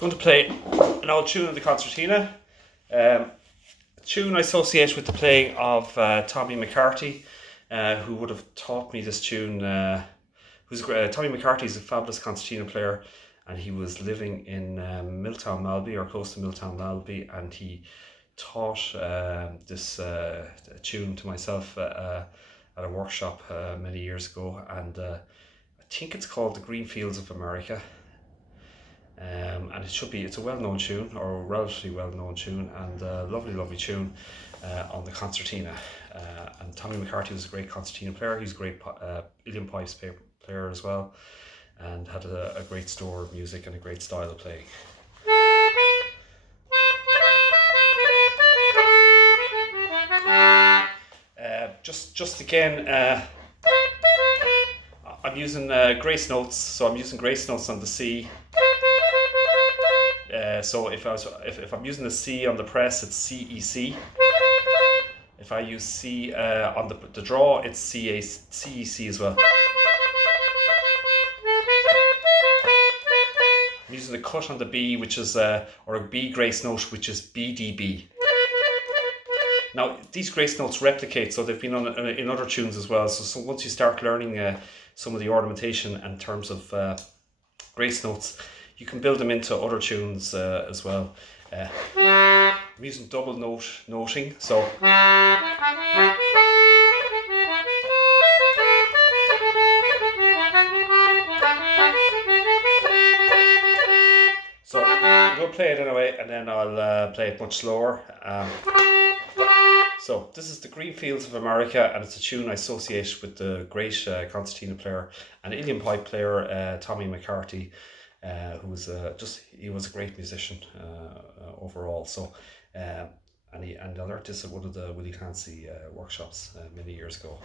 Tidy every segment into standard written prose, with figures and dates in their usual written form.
Going to play an old tune of the concertina. A tune I associate with the playing of Tommy McCarthy, who would have taught me this tune. Tommy McCarthy is a fabulous concertina player, and he was living in Milltown Malbay, or close to Milltown Malbay, and he taught this tune to myself at a workshop many years ago, and I think it's called The Green Fields of America. And it's a well-known tune, or a relatively well-known tune, and a lovely tune on the concertina. And Tommy McCarthy was a great concertina player. He's a great uilleann pipes player as well, and had a great store of music and a great style of playing. Just again, I'm using grace notes, so I'm using grace notes on the C. So if I'm using the C on the press, it's C E C. If I use C on the draw, it's C E C as well. I'm using the cut on the B, which is or a B grace note, which is B D B. Now these grace notes replicate, so they've been in other tunes as well. So once you start learning some of the ornamentation in terms of grace notes, you can build them into other tunes as well. I'm using double noting, so I'm going to play it anyway, and then I'll play it much slower. So this is The Green Fields of America, and it's a tune I associate with the great concertina player and uilleann pipe player Tommy McCarthy, who was he was a great musician overall. So and I learned this at one of the Willie Clancy workshops many years ago.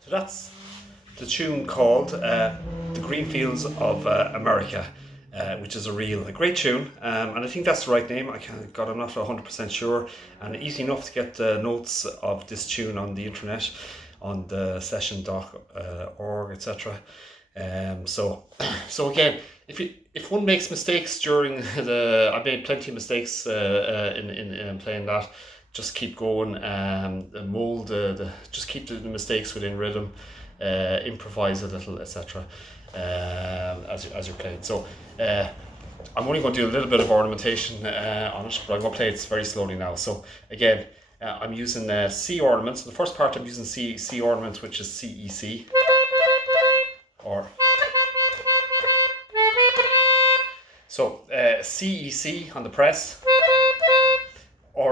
So that's the tune called The Green Fields of America, which is a great tune, and I think that's the right name. I'm not 100% sure, and easy enough to get the notes of this tune on the internet, on the session.org, etc. So again, if one makes mistakes during I made plenty of mistakes in playing that. Just keep going, just keep the mistakes within rhythm, improvise a little, etc. As you're playing. So I'm only going to do a little bit of ornamentation on it, but I'm going to play it very slowly now. So again, I'm using C ornaments. The first part I'm using C ornaments, which is C E C, or so C E C on the press.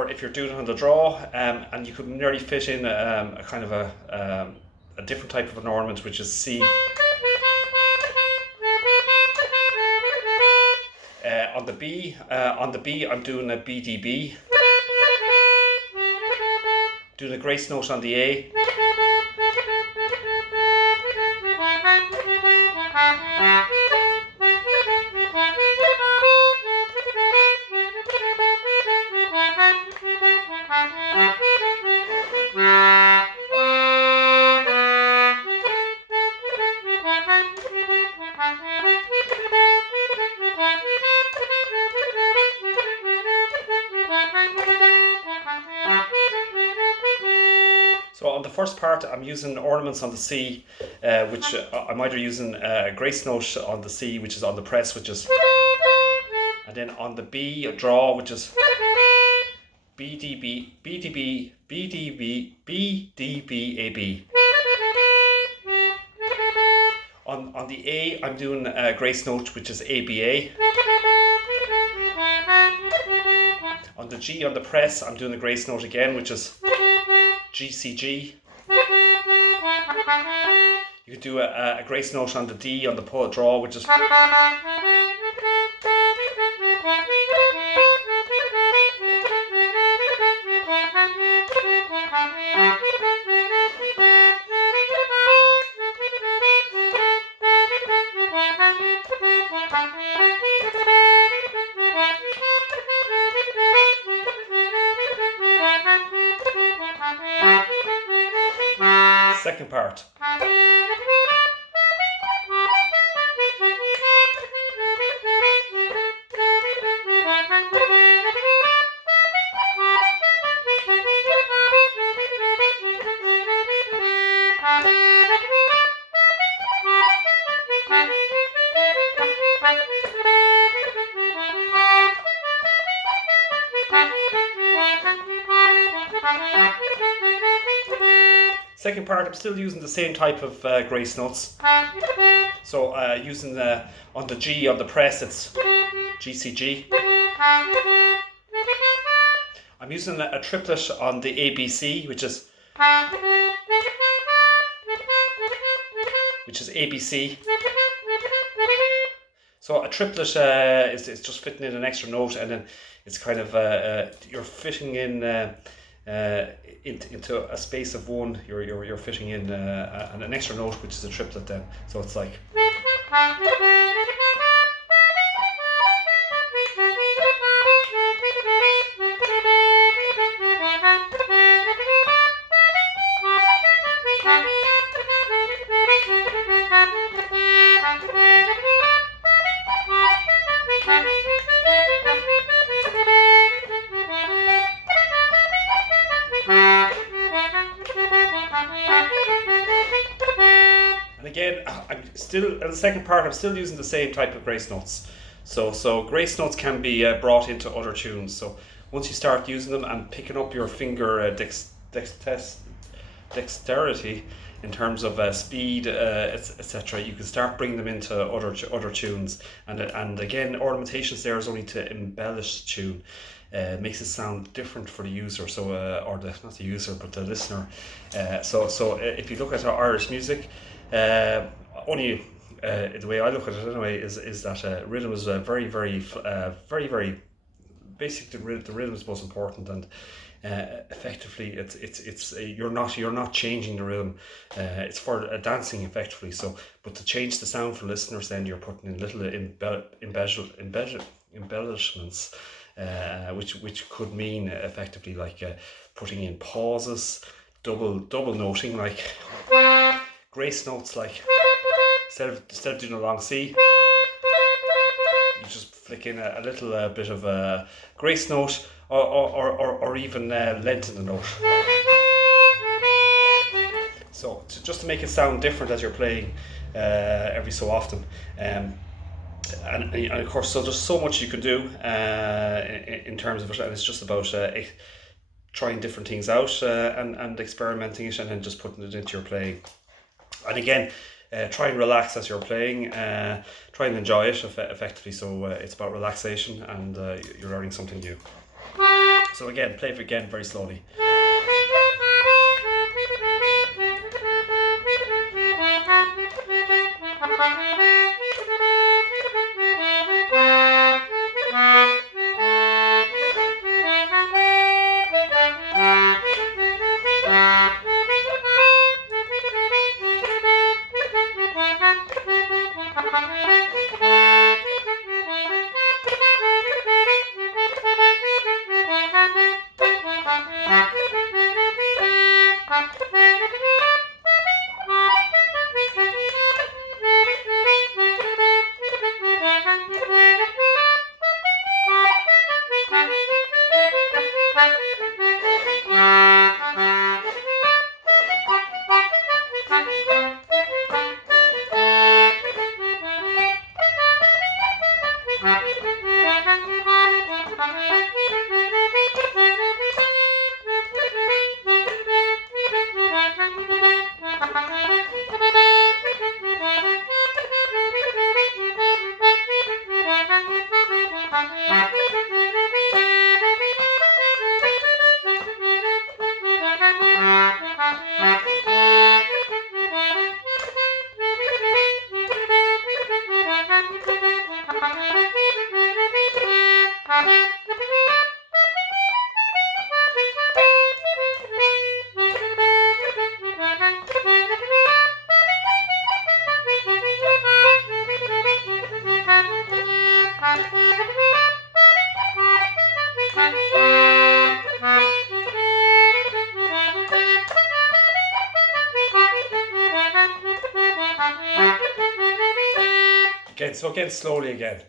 or if you're doing it on the draw, and you could nearly fit in a kind of a different type of an ornament, which is C. On the B, I'm doing a BDB. Doing a grace note on the A. So on the first part, I'm using ornaments on the C, which I'm either using a grace note on the C, which is on the press, which is, and then on the B, a draw, which is BDB, BDB, BDB, BDB, AB. On the A, I'm doing a grace note, which is ABA. On the G, on the press, I'm doing a grace note again, which is GCG. You could do a grace note on the D on the poet draw, which is. Second part. Second part, I'm still using the same type of grace notes. So using on the G on the press, it's GCG. I'm using a triplet on the ABC, which is ABC. So a triplet is just fitting in an extra note, and then it's kind of you're fitting in into a space of one. You're fitting in an extra note, which is a triplet then. So it's like. And again, I'm still in the second part. I'm still using the same type of grace notes. So grace notes can be brought into other tunes. So once you start using them and picking up your finger dexterity in terms of speed, etc., you can start bringing them into other tunes. And again, ornamentations there is only to embellish the tune. Makes it sound different for the user, so or not the user but the listener. So if you look at our Irish music, only the way I look at it anyway is that rhythm is very basic. The rhythm is most important, and effectively it's you're not changing the rhythm. It's for dancing effectively. So, but to change the sound for listeners, then you're putting in little embellishments. Which could mean effectively like putting in pauses, double noting, like grace notes, like instead of doing a long C, you just flick in a little bit of a grace note, or even lengthen the note. So just to make it sound different as you're playing every so often. And of course, so there's so much you can do in terms of it, and it's just about trying different things out and experimenting it, and then just putting it into your playing. And again, try and relax as you're playing, try and enjoy it effectively. So it's about relaxation, and you're learning something new. So again, play it again very slowly. Again, so again, slowly again.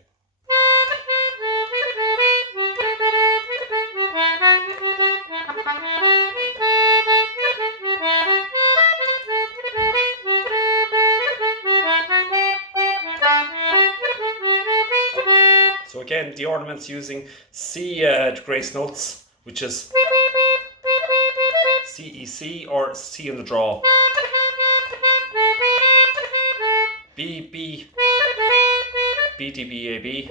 So again, the ornaments using C grace notes, which is C, E, C, or C in the draw. B, B, B, D, B, A, B.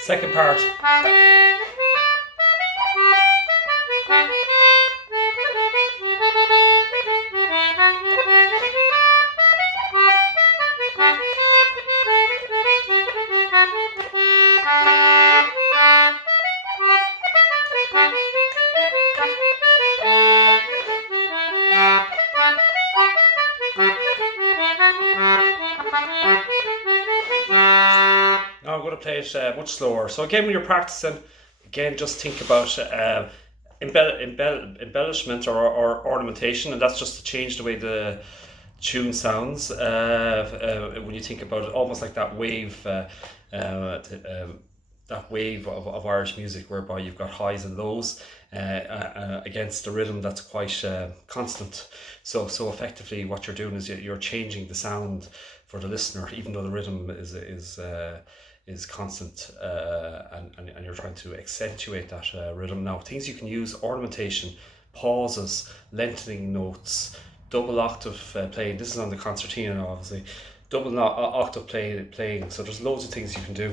Second part. Now I'm going to play it much slower. So again, when you're practicing, again, just think about embellishment or ornamentation, and that's just to change the way the tune sounds. When you think about it, almost like that wave, of Irish music, whereby you've got highs and lows against a rhythm that's quite constant. So effectively, what you're doing is you're changing the sound for the listener, even though the rhythm is constant, and you're trying to accentuate that rhythm. Now, things you can use: ornamentation, pauses, lengthening notes, double octave playing. This is on the concertina now, obviously. Double octave playing. So there's loads of things you can do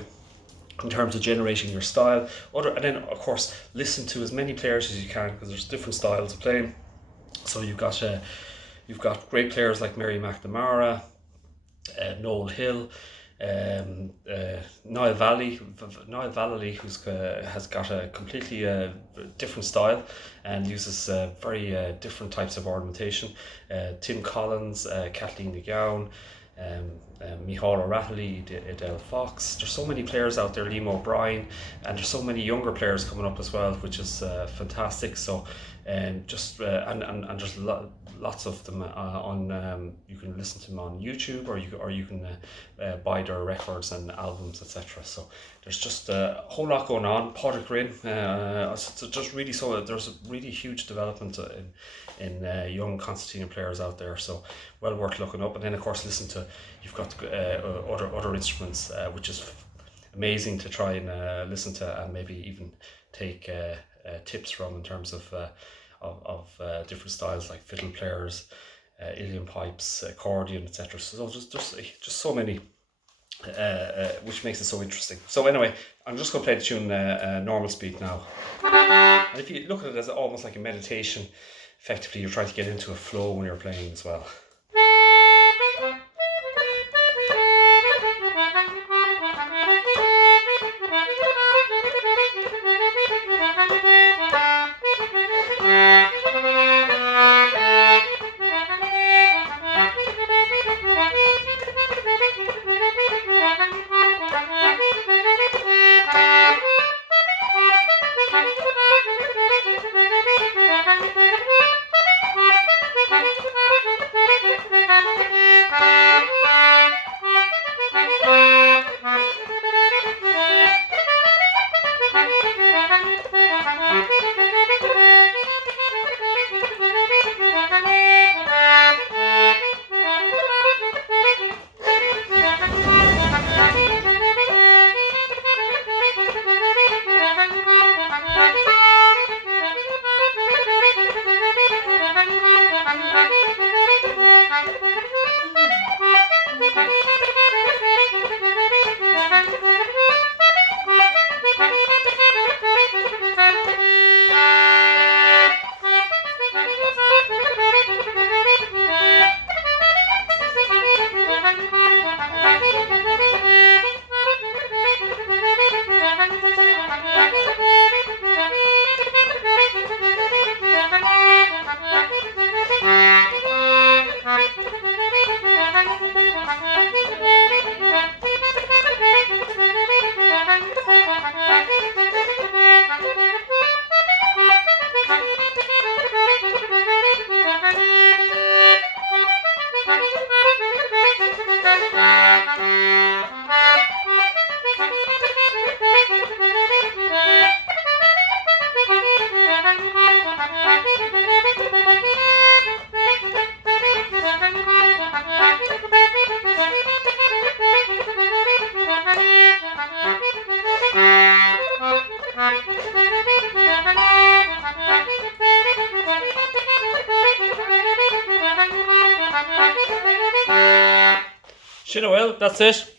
in terms of generating your style. And then, of course, listen to as many players as you can, because there's different styles of playing. So you've got great players like Mary McNamara, Noel Hill, Niall Vallely, who's has got a completely different style and uses very different types of ornamentation. Tim Collins, Kathleen McGowan, Micheál O'Rahilly, Adele Fox. There's so many players out there, Liam O'Brien, and there's so many younger players coming up as well, which is fantastic. So and there's lots of them on. You can listen to them on YouTube, or you can buy their records and albums, etc. So there's just a whole lot going on. Padraig Rinn, there's a really huge development in young concertina players out there. So well worth looking up. And then, of course, you've got other instruments, which is amazing to try and listen to, and maybe even take tips from, in terms of of different styles like fiddle players, uilleann pipes, accordion, etc. So just so many, which makes it so interesting. So anyway, I'm just going to play the tune normal speed now. And if you look at it as almost like a meditation, effectively you're trying to get into a flow when you're playing as well. Well, that's it.